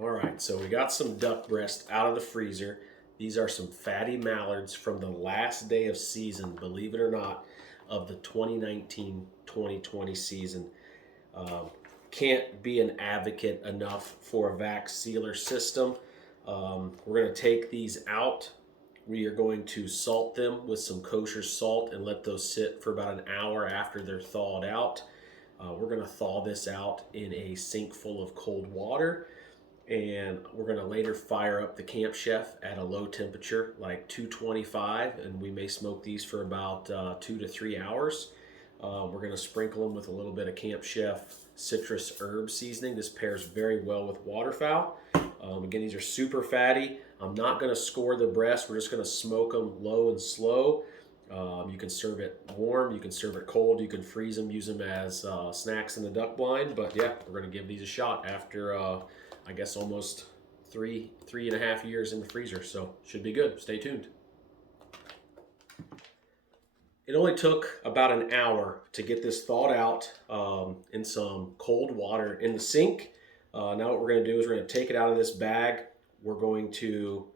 All right, so we got some duck breast out of the freezer. These are some fatty mallards from the last day of season, believe it or not, of the 2019-2020 season. Um, can't be an advocate enough for a vac sealer system. We're going to take these out. We are going to salt them with some kosher salt and let those sit for about an hour after they're thawed out. We're going to thaw this out in a sink full of cold water, and we're going to later fire up the Camp Chef at a low temperature, like 225, and we may smoke these for about 2 to 3 hours. We're going to sprinkle them with a little bit of Camp Chef citrus herb seasoning. This pairs very well with waterfowl. Again, these are super fatty. I'm not going to score the breast. We're just going to smoke them low and slow. You can serve it warm, you can serve it cold, you can freeze them, use them as snacks in the duck blind. But yeah, we're going to give these a shot after, I guess, almost three and a half years in the freezer. So should be good. Stay tuned. It only took about an hour to get this thawed out in some cold water in the sink. Now what we're going to do is we're going to take it out of this bag. We're going to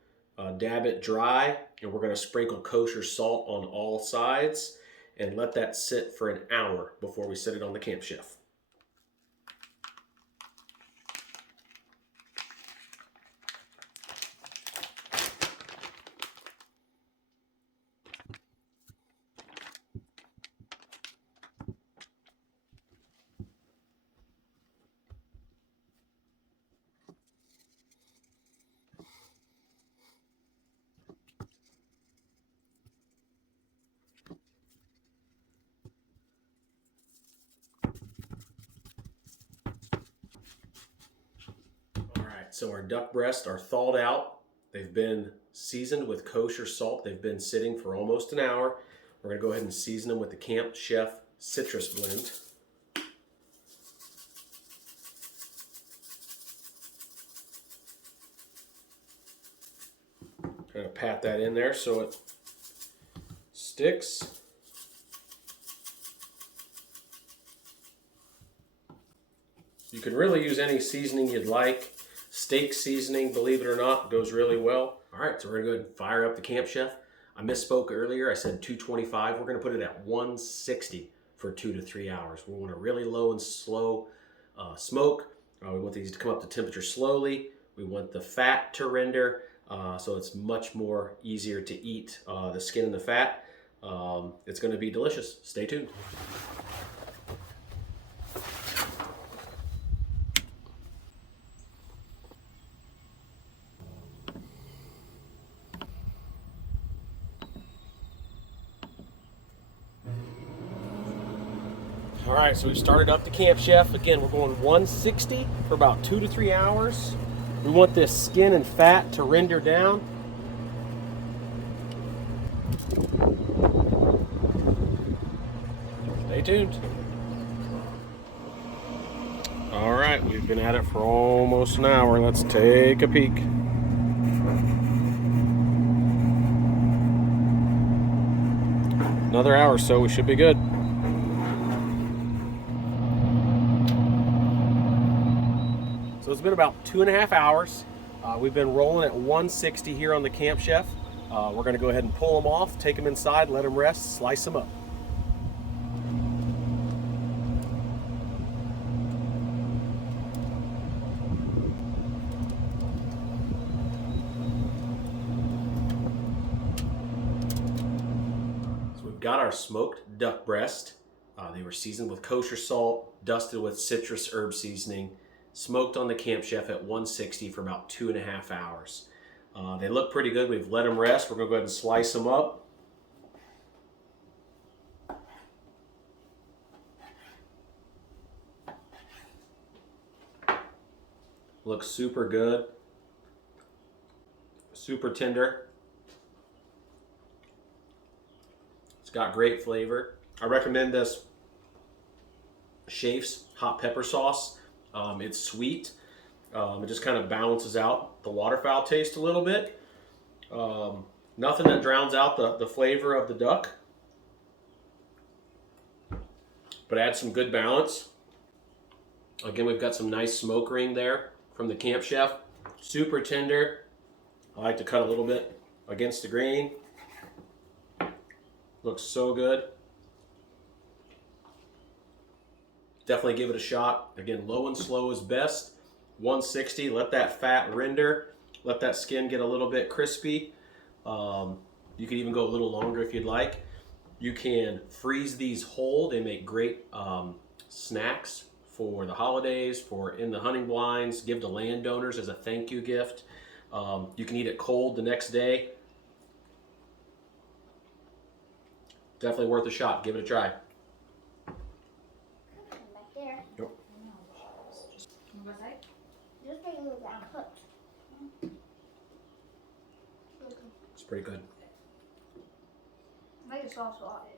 dab it dry, and we're going to sprinkle kosher salt on all sides and let that sit for an hour before we set it on the Camp Chef. So our duck breasts are thawed out. They've been seasoned with kosher salt. They've been sitting for almost an hour. We're going to go ahead and season them with the Camp Chef citrus blend. Kind of pat that in there so it sticks. You can really use any seasoning you'd like. Steak seasoning, believe it or not, goes really well. All right, so we're gonna go ahead and fire up the Camp Chef. I misspoke earlier, I said 225. We're gonna put it at 160 for 2 to 3 hours. We want a really low and slow smoke. We want these to come up to temperature slowly. We want the fat to render, so it's much more easier to eat the skin and the fat. It's gonna be delicious. Stay tuned. All right, so we've started up the Camp Chef. Again, we're going 160 for about 2 to 3 hours. We want this skin and fat to render down. Stay tuned. All right, we've been at it for almost an hour. Let's take a peek. Another hour or so, we should be good. So it's been about 2.5 hours. We've been rolling at 160 here on the Camp Chef. We're gonna go ahead and pull them off, take them inside, let them rest, slice them up. So we've got our smoked duck breast. They were seasoned with kosher salt, dusted with citrus herb seasoning, smoked on the Camp Chef at 160 for about 2.5 hours. They look pretty good. We've let them rest. We're gonna go ahead and slice them up. Looks super good. Super tender. It's got great flavor. I recommend this Chaf's hot pepper sauce. It's sweet. It just kind of balances out the waterfowl taste a little bit. Nothing that drowns out the flavor of the duck, but adds some good balance. Again, we've got some nice smoke ring there from the Camp Chef. Super tender. I like to cut a little bit against the grain. Looks so good. Definitely give it a shot. Again, low and slow is best. 160, let that fat render. Let that skin get a little bit crispy. You can even go a little longer if you'd like. You can freeze these whole. They make great snacks for the holidays, for in the hunting blinds, give to landowners as a thank you gift. You can eat it cold the next day. Definitely worth a shot. Give it a try. Back there. Yep. Just taking it down hooked. It's pretty good. I like the sauce a lot.